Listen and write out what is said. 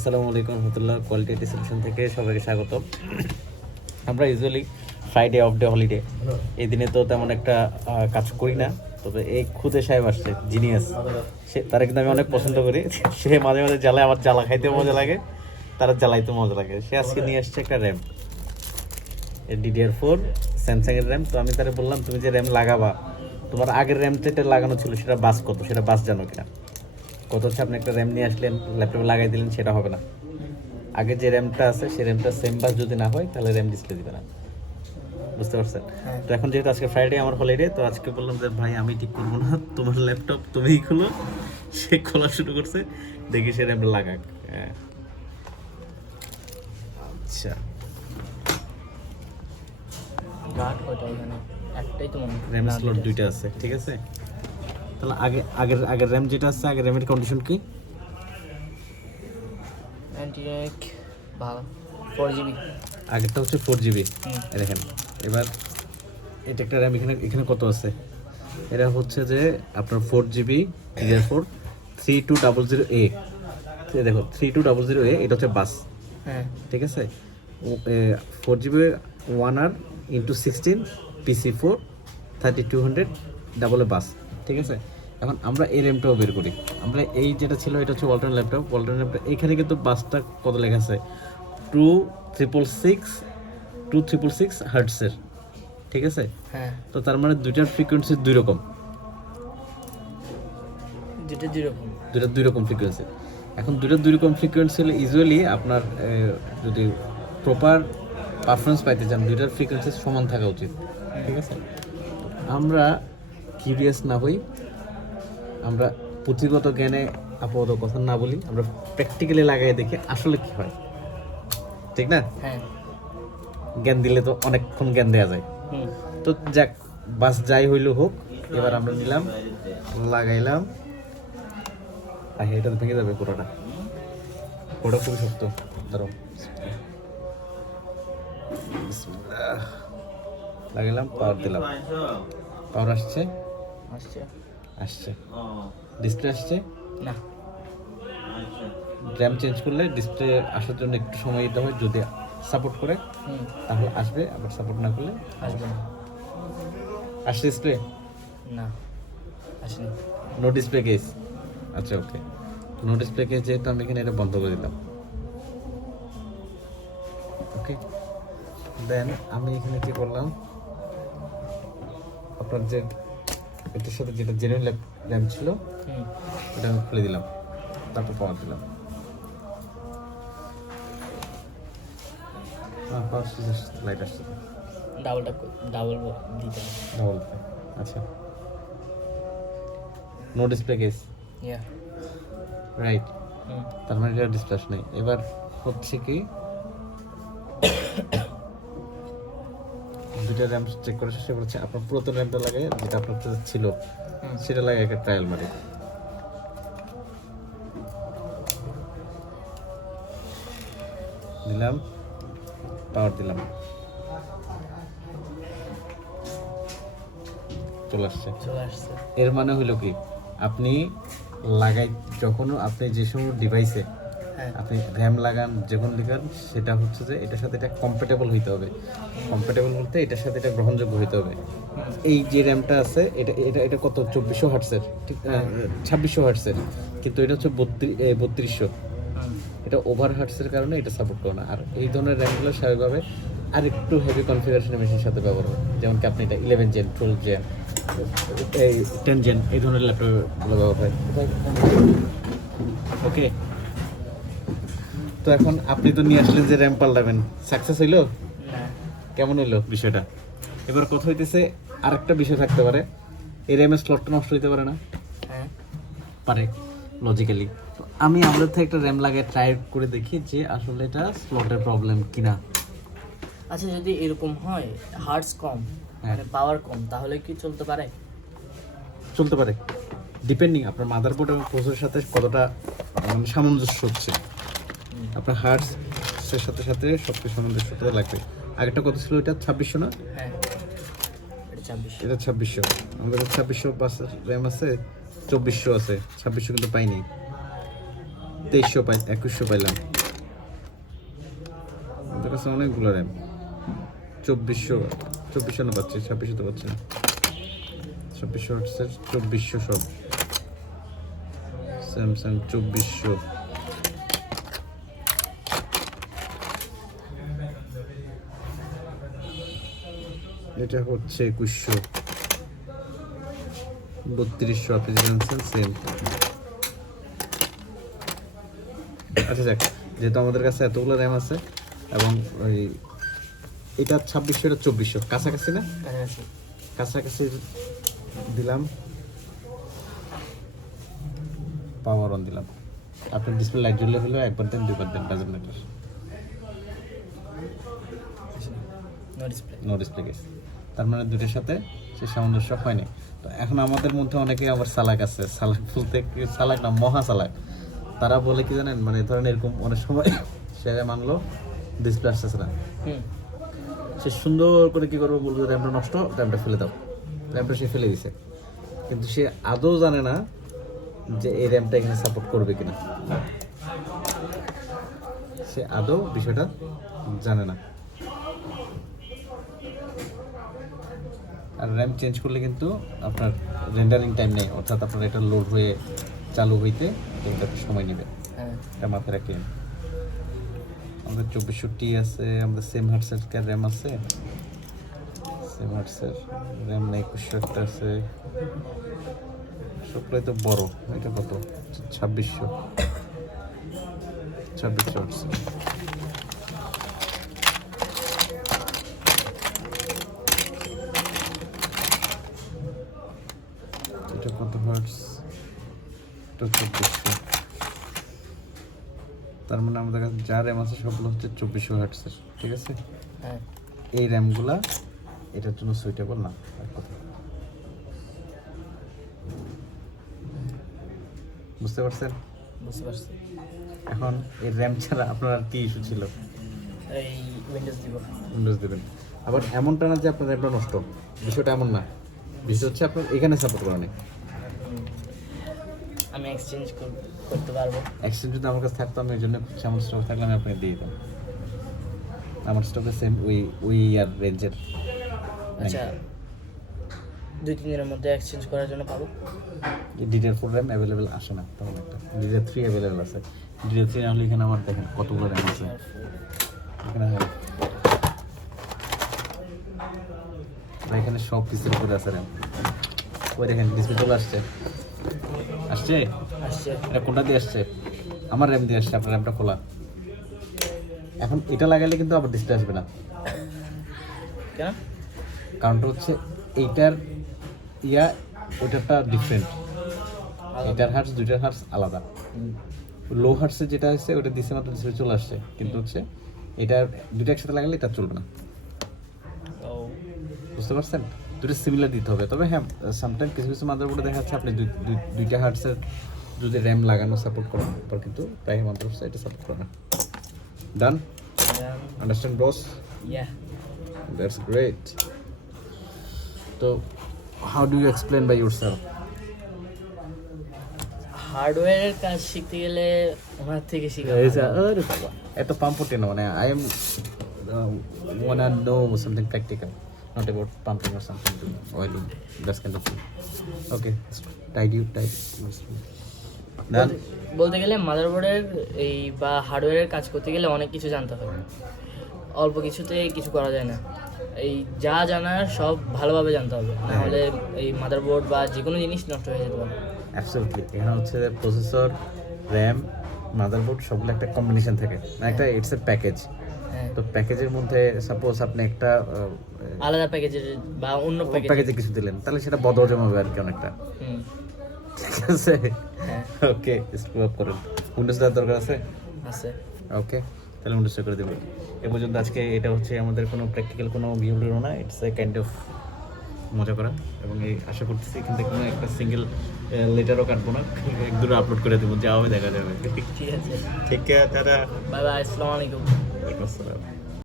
আসসালামু আলাইকুম রহমতুল্লাহ, quality solution থেকে সবাইকে স্বাগত। আমরা usually Friday off day holiday এই দিনে তো তেমন একটা কাজ করি না, তবে এই খুদে সাহেব আসছে জিনিয়াস, তারা কিন্তু আমি অনেক পছন্দ করি। সে মাঝে মাঝে জ্বালায়, আমার জ্বালা খাইতেও মজা লাগে, তারা জ্বালাইতেও মজা লাগে। সে আজকে নিয়ে আসছে একটা র্যাম, DDR4 স্যামসাংয়ের র্যাম। তো আমি তারা বললাম, তুমি যে র্যাম লাগাবা, তোমার আগের র্যাম যেটা লাগানো ছিল সেটা বাস কত, সেটা বাস জানো কিনা? কত হচ্ছে, আপনি একটা র্যাম নিয়ে আসলেন, ল্যাপটপে লাগাই দিলেন, সেটা হবে না। আগে যে র্যামটা আছে সেই র্যামটা সেম বাস যদি না হয় তাহলে র্যাম ডিসপ্লে দিবে না, বুঝতে পারছেন? তো এখন যেহেতু আজকে ফ্রাইডে আমার হলিডে, তো আজকে বললাম যে ভাই আমি ঠিক করবো না, তোমার ল্যাপটপ তুমিই খুলো। সে খোলা শুরু করছে, দেখি সে র্যাম লাগাক। হ্যাঁ, আচ্ছা, র্যাম স্লট দুইটা আছে, ঠিক আছে। তাহলে আগের র্যাম যেটা আছে, আগের র্যামের কন্ডিশন কি? 4GB। আগেরটা হচ্ছে 4GB। দেখেন এবার এটা একটা র্যাম, এখানে কত আছে? এটা হচ্ছে যে আপনার 4GB DDR4 3200A। দেখো 3200A, এটা হচ্ছে বাস, ঠিক আছে। 4GB 1R × 16 PC4 3200 ডাবল বাস, ঠিক আছে। এখন আমরা এই র্যামটাও বের করি। আমরা এই যেটা ছিল এটা হচ্ছে ওয়ালটন ল্যাপটপ, এখানে কিন্তু বাসটা কত লেখা আছে? 2666 হার্টসের, ঠিক আছে। তো তার মানে দুইটার ফ্রিকোয়েন্সি দুই রকম, দুইটা দুই রকম ফ্রিকোয়েন্সি। এখন দুইটা দুই রকম ফ্রিকোয়েন্সি হলে ইউজুয়ালি আপনার যদি প্রপার পারফরমেন্স পাইতে চান, দুইটার ফ্রিকোয়েন্সি সমান থাকা উচিত, ঠিক আছে। আমরা কিউরিয়াস না হই, আমরা পুঁথিগত জ্ঞানে আপাতত কথা না বলি, আমরা প্র্যাকটিক্যালি লাগাই দেখি আসলে কি হয়, ঠিক না? জ্ঞান দিলে তো অনেকক্ষণ জ্ঞান দেওয়া যায়। তো যাক, বাস যাই হইলো হোক, এবার আমরা নিলাম, লাগাইলাম। আর এটা ভেঙে যাবে পুরোটা, পুরোটা খুবই শক্ত। ধরো, লাগাইলাম, পাওয়ার দিলাম, পাওয়ার আসছে, ডিসপ্লে আসছে না। র্যাম চেঞ্জ করলে ডিসপ্লে আসার জন্য একটু সময় দিতে হয়, যদি সাপোর্ট করে তাহলে আসবে, আবার সাপোর্ট না করলে আসবে না। আসছে ডিসপ্লে? না, আসেনি। No display case. আচ্ছা, ওকে, নো ডিসপ্লে কেস যেহেতু, আমি এখানে এটা বন্ধ করে দিলাম। ওকে, দেন আমি এখানে কি করলাম, আপনার যে এটার সাথে যেটা জেনুইন র্যাম ছিল ওটা আমি খুলে দিলাম, তারপর পাওয়ার দিলাম। লাইট আসছে, ডাবল দিতে। আচ্ছা, নো ডিসপ্লে কেস, রাইট। তার মানে এটা ডিসপ্লে নেই। এবার হচ্ছে কি, দুইটা র্যাম চেক করে চেষ্টা করছে, আপনার পুরাতন র্যামটা লাগে, যেটা আপনার ছিল সেটা লাগে, একটা ট্রায়াল মারে। দিলাম, পাওয়ার দিলাম, চলে আসছে। এর মানে হলো কি, আপনি যখন আপনি যে সময় ডিভাইসে আপনি র্যাম লাগান, যখন লাগান, সেটা হচ্ছে যে এটার সাথে এটা কম্প্যাটেবল হইতে হবে। কম্প্যাটেবল বলতে এটার সাথে এটা গ্রহণযোগ্য হইতে হবে। এই যে র্যামটা আছে, এটা কত 2400 হার্টসের, ঠিক 2600 হার্টসের, কিন্তু এটা হচ্ছে 3200। এটা ওভার হার্টসের কারণে এটা সাপোর্ট করে না। আর এই ধরনের র্যামগুলো স্বাভাবিকভাবে আর একটু হেভি কনফিগারেশনের মেশিনের সাথে ব্যবহার হয়, যেমন কি আপনি এটা 11 জেন, 12 জেন, 10 জেন এই ধরনের ল্যাপটপগুলো ব্যবহার হয়। ওকে, তো এখন আপনি তো নিয়ে আসলেন যে র্যাম পাল্টাবেন, সাকসেস হইলো? কেমন হইলো বিষয়টা? এবার কথা হইতেছে, আরেকটা বিষয় থাকতে পারে, এই র্যামের স্লটটা নষ্ট হইতে পারে না? পারে, লজিক্যালি। আমি আমাদের থেকে একটা র্যাম লাগিয়ে ট্রাই করে দেখি যে আসলে এটা স্লটের প্রবলেম কিনা। আচ্ছা, যদি এরকম হয়, হার্টস কম মানে পাওয়ার কম, তাহলে কি চলতে পারে? চলতে পারে, ডিপেন্ডিং আপনার মাদারবোর্ড এবং প্রসেসরের সাথে কতটা সামঞ্জস্য হচ্ছে। আপনার হার্টসের সাথে সাথে সবকিছু সামঞ্জস্য লাগবে। আগেরটা কত ছিল? এটা 2600 না? এটা 2600। আমাদের 2600 বাস র্যাম আছে, 2400 আছে, 2600 কিন্তু পাইনি। 2300 পাই, 2100 পাইলাম। আমাদের কাছে অনেকগুলো র্যাম। 2400 না পাচ্ছি, 2600 তো পাচ্ছি না। 2600 হচ্ছে 2400 সব। স্যামসাং 2400। এটা হচ্ছে 2100, 3200 আপনি যে জানছেন সেম। আচ্ছা যাক, যেহেতু আমাদের কাছে এতগুলো র্যাম আছে এবং ওই এটা 2600, এটা 2400, কাছাকাছি না? কাছাকাছি। কাছাকাছি দিলাম, পাওয়ার অন দিলাম। আপনার ডিসপ্লে লাইট জ্বললে হলেও একবার দেন, দুইবার দেন, doesn't matter. No display. No display case, তার মানে দুটোর সাথে সে সামঞ্জস্য হয়নি। তো এখন আমাদের মধ্যে অনেকে আবার চালাক আছে, চালাক বলতে কি, চালাক না, মহা চালাক। তারা বলে কি জানেন, মানে ধরেন এরকম অনেক সময় সে মানলো ডিসপ্লে আসতেছে না, সে সুন্দর করে কি করবো বলবো, র্যামটা নষ্ট, র্যামটা ফেলে দাও। র্যামটা সে ফেলে দিছে, কিন্তু সে আদৌ জানে না যে এই র্যামটা এখানে সাপোর্ট করবে কিনা। সে আদৌ বিষয়টা জানে না। আর র্যাম চেঞ্জ করলে কিন্তু আপনার রেন্ডারিং টাইম নেই, অর্থাৎ আপনার এটা লোড হয়ে চালু হইতে এটা একটু সময় নেবে। এটা মাথায় রাখলেন। আমাদের 2400 আছে, আমাদের সেম হার্টসের র্যাম আছে, সেম হার্টসের র্যাম নেই, 2100 একটা আছে, সবগুলোই তো বড়। এটা কত? 2600 আছে। এটা কত হার্টস? এটা 2400। তার মানে আমাদের কাছে যা র্যাম আছে সবগুলো হচ্ছে 2400 হার্টসের, ঠিক আছে? এই র্যামগুলা এটার জন্য সুইটেবল না, এক কথা। বুঝতে পারছেন? বুঝতে পারছি। এখন এই র্যাম ছাড়া আপনার আর কি ইস্যু ছিল? এই উইন্ডোজ দিব। উইন্ডোজ দেবেন। আবার এমনটা না যে আপনার র্যামটা নষ্ট, বিষয়টা এমন না। বিষয় হচ্ছে আপনার এখানে সাপোর্ট করা নেই। আমি এক্সচেঞ্জ করতে পারবো। এক্সচেঞ্জ যদি আমার কাছে থাকতো, আমি ওই জন্য আমার স্টক থাকলে আমি আপনাকে দিয়ে দিতাম। আমার স্টকে সেম ওই আর রেঞ্জের। আচ্ছা, 2-3 দিনের মধ্যে এক্সচেঞ্জ করার জন্য পাবো? DDR4 র্যাম অ্যাভেলেবেল আসে না তেমন একটা। DDR3 অ্যাভেলেবেল আছে। DDR3 না হলে এখানে আমার দেখেন কতগুলো র্যাম আছে এখানে। এখানে সব পিসের উপরে আছে র্যাম। ওই দেখেন ডিসপ্লে চলে আসছে। আসছে? এটা কোনটা দিয়ে আসছে? আমার র্যাম দিয়ে আসছে। আপনার র্যামটা খোলা। এখন এটা লাগাইলে কিন্তু আবার ডিসপ্লে আসবে না। কেন? কারণটা হচ্ছে এইটার ওইটারটা ডিফারেন্ট। এটার হার্টস, দুইটার হার্টস আলাদা। লো হার্টসে যেটা আছে ওটা দিছে মাত্র ডিসপ্লে চলে আসছে, কিন্তু হচ্ছে এটার দুইটা একসাথে লাগালে এটা চলবে না। বুঝতে পারছেন? দুটো সিমিলার দিতে হবে। তবে হ্যাঁ, সামটাইম কিছু কিছু মাদারবোর্ডে দেখা যাচ্ছে আপনি দুইটা হার্টসের যদি র্যাম লাগানো সাপোর্ট করেন, তারপর কিন্তু প্রায় মাদারবোর্ড এটা সাপোর্ট করে না। Done? Understand boss? Yeah. That's great. So, how do you explain by yourself? হার্ডওয়্যারের কাজ শিখতে গেলে ওনার থেকে শিখা এত পাম্পটি না, মানে I am wanna know something practical, not about pumping or something, oiling, that kind of thing. Okay, tidy. Done. বলতে গেলে মাদারবোর্ডের এই বা হার্ডওয়্যারের কাজ করতে গেলে অনেক কিছু জানতে হবে। অল্প কিছুতে কিছু করা যায় না। এই যা জানার সব ভালোভাবে জানতে হবে, না হলে এই মাদারবোর্ড বা যে কোনো জিনিস নষ্ট হয়ে যেতে পারে। অ্যাবসলিউটলি। এখানে হচ্ছে প্রসেসর, র্যাম, মাদারবোর্ড সবগুলো একটা কম্বিনেশন থাকে, মানে একটা ইটস এ প্যাকেজ। তো প্যাকেজের মধ্যে সাপোজ আপনি একটা আলাদা প্যাকেজের বা অন্য প্যাকেজে কিছু দিলেন, তাহলে সেটা বদল জমাবে আর কি অনেকটা। ঠিক আছে? ওকে, স্ক্রু আপ করেন। উইন্ডোজ দেওয়ার দরকার আছে? ওকে, তাহলে উইন্ডোজটা করে দেবো। এ পর্যন্ত আজকে এটা হচ্ছে আমাদের কোনো প্র্যাকটিক্যাল কোনো ভিডিও না, ইটস এ কাইন্ড অফ মজা করা। এবং এই আশা করতেছি এখান থেকে কোনো একটা সিঙ্গেল লেটারও কাটবো না, এক দুটো আপলোড করে দেবো, যা হবে দেখা যাবে। ঠিক আছে, ঠিক আছে, দাদা। বাই বাই, আসসালামু আলাইকুম। ওয়ালাইকুম আসসালাম।